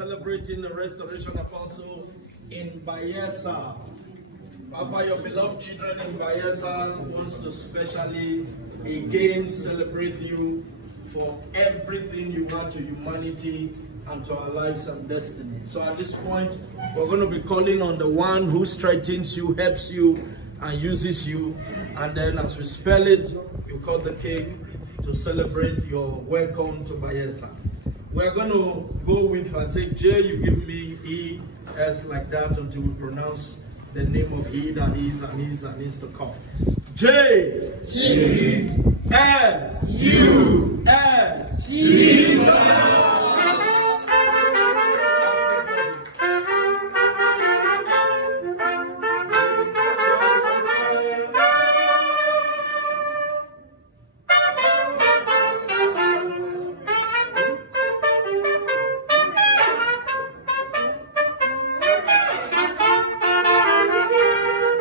celebrating the Restoration Apostle in BAYELSA. Papa, your beloved children in BAYELSA wants to specially again celebrate you for everything you are to humanity and to our lives and destiny. So at this point, we're going to be calling on the one who strengthens you, helps you, and uses you. And then as we spell it, you cut the cake to celebrate your welcome to BAYELSA. We're going to go with, and say, J, you give me E, S, like that until we pronounce the name of He that is and is and is to come. J, G, S, U, S, Jesus.